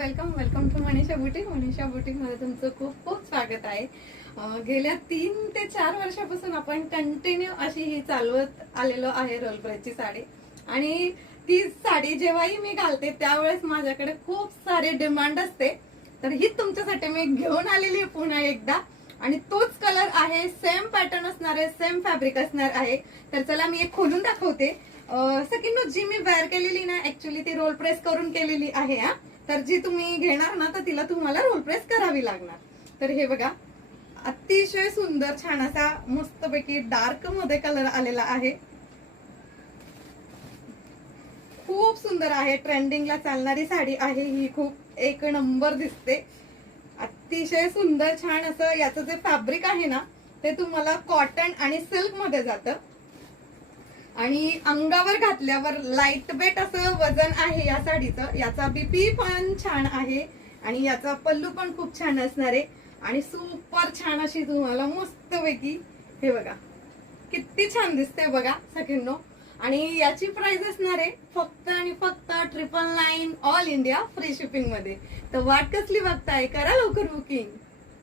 Welcome welcome to Manisha boutique मध्ये तुमचं खूप खूप स्वागत आहे। गेल्या 3 ते 4 वर्षापासून आपण कंटिन्यू अशी ही चालवत आलेलो आहे रोल प्रेसची साडी। आणि ती साडी जेव्हाही मी घालते त्यावेळेस माझ्याकडे खूप सारे डिमांड असते, तर ही तुमच्यासाठी मी घेऊन आलेली आहे पुन्हा एकदा। आणि तोच कलर आहे, सेम पॅटर्न असणार आहे, सेम फॅब्रिक असणार आहे। तर चला मी एक खोलून दाखवते। सेकंड जी मी वेअर केलेली ना, ऍक्च्युली ती रोल प्रेस करून केलेली आहे हा। तर जी तुम्ही घेणार ना तर तिला तुम्हाला रोल प्रेस करावी लागणार। तर हे बघा, अतिशय सुंदर छान असा मस्तपैकी डार्क मध्ये कलर आलेला आहे। खूप सुंदर आहे, ट्रेंडिंगला चालणारी साडी आहे ही, खूप एक नंबर दिसते। अतिशय सुंदर छान असं याचं जे फॅब्रिक आहे ना ते तुम्हाला कॉटन आणि सिल्क मध्ये जातं आणि अंगावर घातल्यावर लाईट वेट असं वजन आहे या साडीचं। याचा बीपी पण छान आहे आणि याचा पल्लू पण खूप छान असणार आहे आणि सुपर छान अशी तुम्हाला मस्तपैकी हे बघा किती छान दिसते बघा सगळ्यांनो। आणि याची प्राइस असणार आहे फक्त आणि फक्त 999 ऑल इंडिया फ्री शिपिंग मध्ये। तर वाट कसली बघताय, करा लवकर बुकिंग।